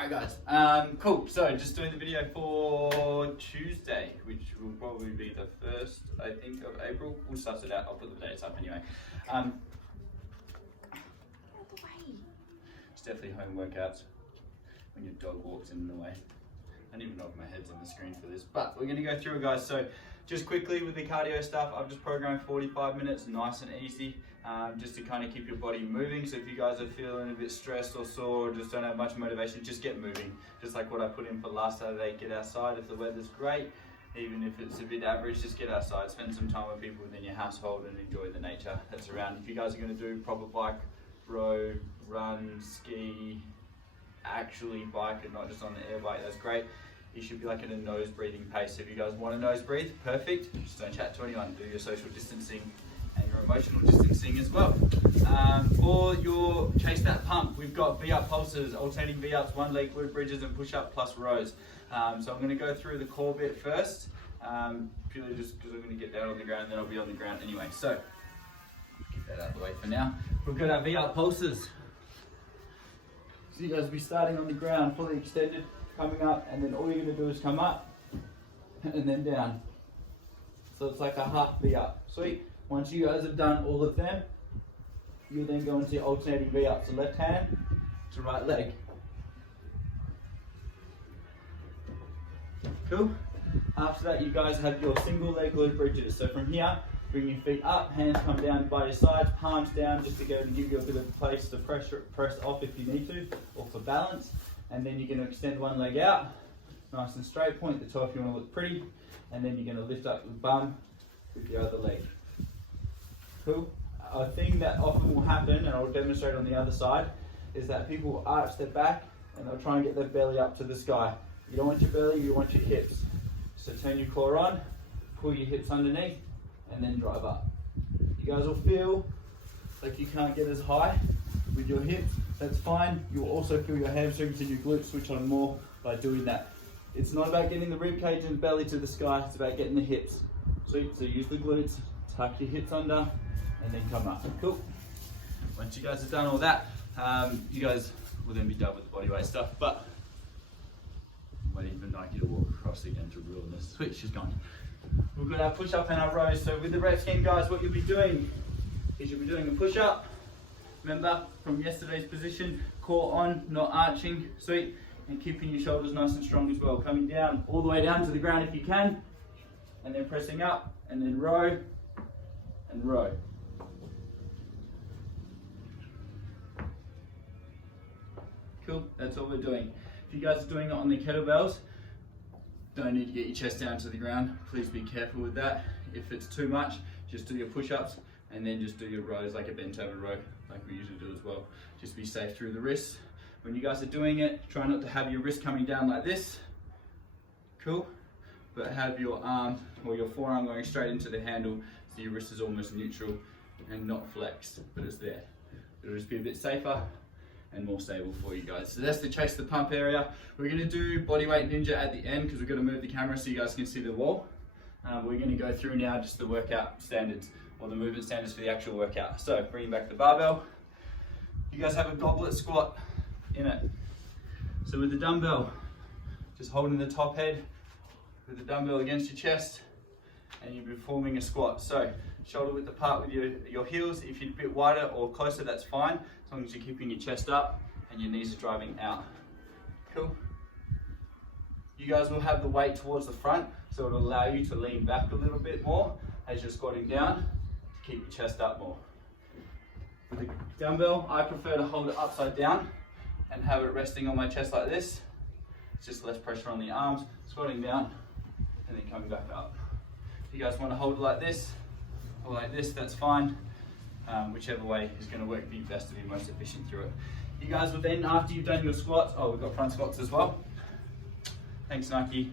Alright guys, cool, so just doing the video for Tuesday, which will probably be the 1st, I think, of April. We'll suss it out, I'll put the dates up anyway. It's definitely home workouts when your dog walks in the way. I don't even know if my head's on the screen for this, but we're gonna go through it guys. So just quickly with the cardio stuff, I've just programmed 45 minutes, nice and easy, just to kind of keep your body moving. So if you guys are feeling a bit stressed or sore, or just don't have much motivation, just get moving. Just like what I put in for last Saturday, get outside if the weather's great. Even if it's a bit average, just get outside, spend some time with people within your household and enjoy the nature that's around. If you guys are gonna do proper bike, row, run, ski, actually bike and not just on the air bike, that's great. You should be like at a nose breathing pace. So if you guys want to nose breathe, perfect. Just don't chat to anyone. Do your social distancing and your emotional distancing as well. For your Chase That Pump, we've got V-up pulses, alternating V-ups, one leg glute bridges and push-up plus rows. So I'm going to go through the core bit first, purely just because I'm going to get down on the ground and then I'll be on the ground anyway. So get that out of the way for now. We've got our V-up pulses. So you guys will be starting on the ground, fully extended, coming up, and then all you're going to do is come up and then down. So it's like a half V-up. Sweet. Once you guys have done all of them, you then go into your alternating V-up. So left hand to right leg. Cool. After that, you guys have your single leg glute bridges. So from here, bring your feet up, hands come down by your sides, palms down just to go and give you a bit of place to press off if you need to, or for balance. And then you're going to extend one leg out, nice and straight, point the toe if you want to look pretty, and then you're going to lift up the bum with your other leg. Cool. A thing that often will happen, and I'll demonstrate on the other side, is that people will arch their back and they'll try and get their belly up to the sky. You don't want your belly, you want your hips. So turn your core on, pull your hips underneath, and then drive up. You guys will feel like you can't get as high with your hips. That's fine. You'll also feel your hamstrings and your glutes switch on more by doing that. It's not about getting the rib cage and belly to the sky, it's about getting the hips. Sweet, so use the glutes, tuck your hips under, and then come up. Cool. Once you guys have done all that, you guys will then be done with the bodyweight stuff, but I'm waiting for Nike to walk across again to ruin this. Sweet, she's gone. We've got our push-up and our rows. So with the rep scheme, guys, what you'll be doing is you'll be doing a push-up. Remember, from yesterday's position, core on, not arching, sweet, and keeping your shoulders nice and strong as well. Coming down, all the way down to the ground if you can, and then pressing up, and then row, and row. Cool, that's all we're doing. If you guys are doing it on the kettlebells, don't need to get your chest down to the ground. Please be careful with that. If it's too much, just do your push-ups, and then just do your rows like a bent over row, like we usually do as well. Just be safe through the wrists. When you guys are doing it, try not to have your wrist coming down like this. Cool. But have your arm or your forearm going straight into the handle so your wrist is almost neutral and not flexed, but it's there. It'll just be a bit safer and more stable for you guys. So that's the Chase the Pump area. We're gonna do bodyweight ninja at the end because we're gonna move the camera so you guys can see the wall. We're gonna go through now just the workout standards, or the movement standards for the actual workout. So bringing back the barbell. You guys have a goblet squat in it. So with the dumbbell, just holding the top head with the dumbbell against your chest, and you'll be forming a squat. So shoulder width apart with your heels. If you're a bit wider or closer, that's fine, as long as you're keeping your chest up and your knees are driving out. Cool. You guys will have the weight towards the front, so it'll allow you to lean back a little bit more as you're squatting down to keep your chest up more. With the dumbbell, I prefer to hold it upside down and have it resting on my chest like this. It's just less pressure on the arms, squatting down and then coming back up. If you guys want to hold it like this or like this, that's fine. Whichever way is going to work for you best to be most efficient through it. You guys will then, after you've done your squats, oh, we've got front squats as well. Thanks, Nike.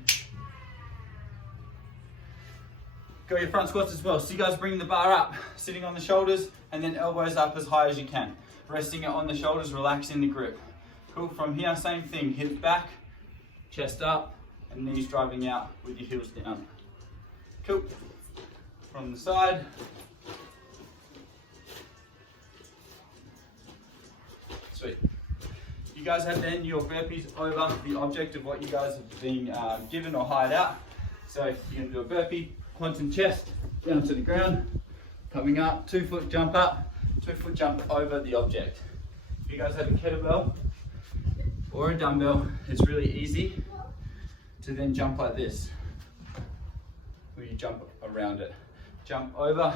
Got your front squats as well. So you guys bring the bar up, sitting on the shoulders, and then elbows up as high as you can. Resting it on the shoulders, relaxing the grip. Cool, from here, same thing, hips back, chest up, and knees driving out with your heels down. Cool. From the side. Sweet. You guys have then your burpees over the object of what you guys have been given or hired out. So you're going to do a burpee, quantum chest, down to the ground, coming up, 2 foot jump up, 2 foot jump over the object. If you guys have a kettlebell or a dumbbell, it's really easy to then jump like this, where you jump around it. Jump over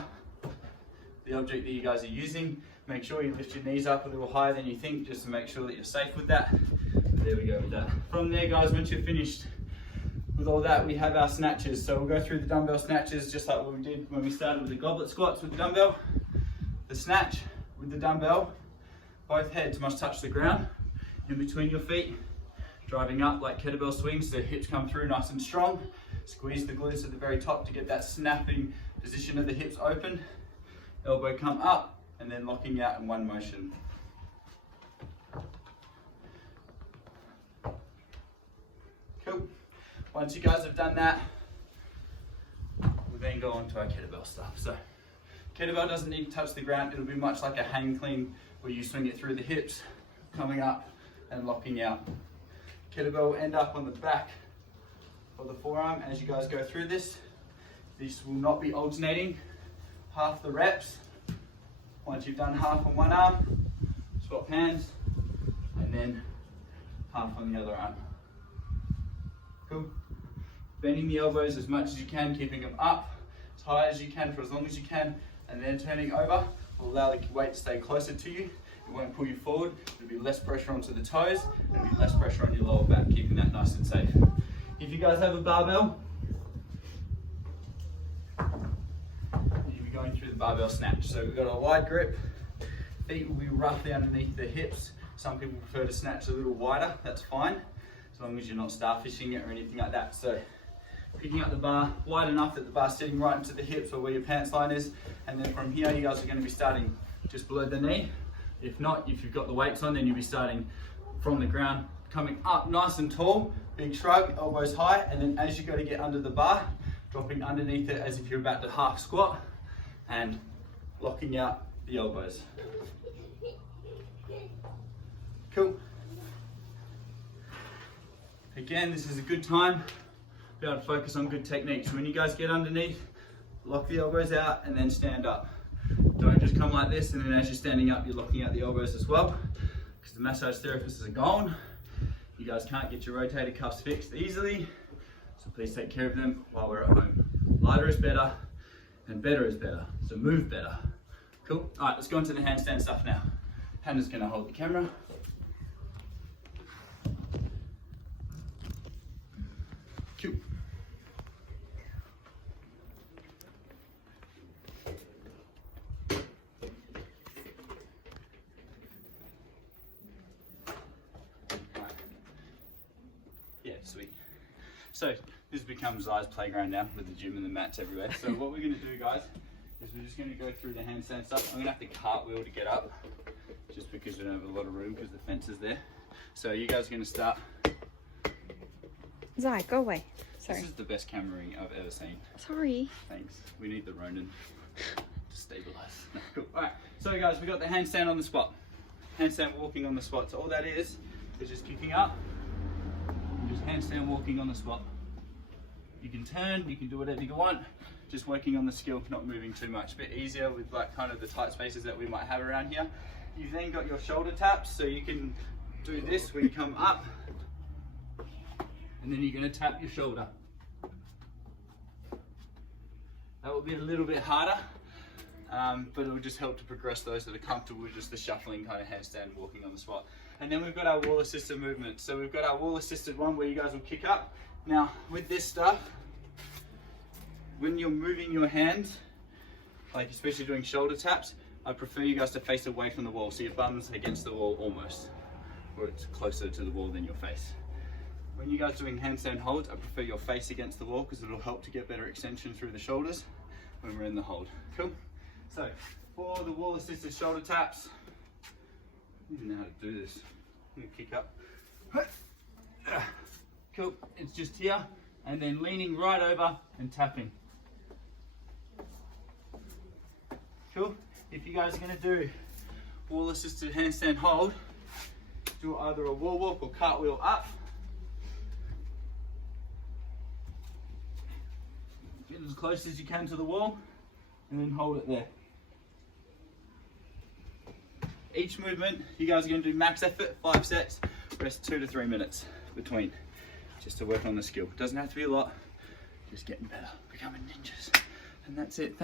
the object that you guys are using. Make sure you lift your knees up a little higher than you think, just to make sure that you're safe with that. There we go with that. From there, guys, once you're finished with all that, we have our snatches. So we'll go through the dumbbell snatches just like what we did when we started with the goblet squats with the dumbbell. The snatch with the dumbbell, both heads must touch the ground in between your feet, driving up like kettlebell swings so the hips come through nice and strong. Squeeze the glutes at the very top to get that snapping position of the hips open. Elbow come up and then locking out in one motion. Cool. Once you guys have done that, we'll then go on to our kettlebell stuff. So kettlebell doesn't need to touch the ground. It'll be much like a hang clean where you swing it through the hips, coming up and locking out. Kettlebell will end up on the back of the forearm as you guys go through this. This will not be alternating half the reps. Once you've done half on one arm, swap hands, and then half on the other arm. Cool. Bending the elbows as much as you can, keeping them up as high as you can for as long as you can, and then turning over will allow the weight to stay closer to you. It won't pull you forward. There'll be less pressure onto the toes, and there'll be less pressure on your lower back, keeping that nice and safe. If you guys have a barbell, you'll be going through the barbell snatch. So we've got a wide grip, feet will be roughly underneath the hips. Some people prefer to snatch a little wider, that's fine, as long as you're not starfishing it or anything like that. So picking up the bar wide enough that the bar's sitting right into the hips or where your pants line is, and then from here you guys are going to be starting just below the knee. If not, if you've got the weights on, then you'll be starting from the ground, coming up nice and tall, big shrug, elbows high, and then as you go to get under the bar, dropping underneath it as if you're about to half squat, and locking out the elbows. Cool. Again, this is a good time to be able to focus on good technique. So when you guys get underneath, lock the elbows out and then stand up. Don't just come like this and then as you're standing up, you're locking out the elbows as well, because the massage therapists are gone. You guys can't get your rotator cuffs fixed easily, so please take care of them while we're at home. Lighter is better and better is better, so move better. Cool. All right, let's go into the handstand stuff now. Hannah's gonna hold the camera. Cool. Yeah, sweet. So this becomes Zai's playground now with the gym and the mats everywhere. So what we're going to do, guys, is we're just going to go through the handstand stuff. I'm going to have to cartwheel to get up, just because we don't have a lot of room because the fence is there. So you guys are going to start. Zai, go away. Sorry. This is the best cameraing I've ever seen. Sorry. Thanks. We need the Ronin to stabilize. No, cool. All right. So guys, we got the handstand on the spot. Handstand walking on the spot. So all that is just kicking up. Just handstand walking on the spot. You can turn, you can do whatever you want, just working on the skill, not moving too much. A bit easier with like kind of the tight spaces that we might have around here. You've then got your shoulder taps, so you can do this where you come up and then you're going to tap your shoulder. That will be a little bit harder, but it will just help to progress those that are comfortable with just the shuffling kind of handstand walking on the spot. And then we've got our wall assisted movement. So we've got our wall assisted one where you guys will kick up. Now with this stuff, when you're moving your hands, like especially doing shoulder taps, I prefer you guys to face away from the wall, so your bum's against the wall almost, or it's closer to the wall than your face. When you guys are doing handstand holds, I prefer your face against the wall because it'll help to get better extension through the shoulders when we're in the hold. Cool? So for the wall assisted shoulder taps, I don't even know how to do this. I'm gonna kick up. Cool, it's just here, and then leaning right over and tapping. Cool. If you guys are gonna do wall assisted handstand hold, do either a wall walk or cartwheel up. Get as close as you can to the wall and then hold it there. Each movement, you guys are going to do max effort, 5 sets, rest 2 to 3 minutes between, just to work on the skill. It doesn't have to be a lot, just getting better, becoming ninjas. And that's it. Thank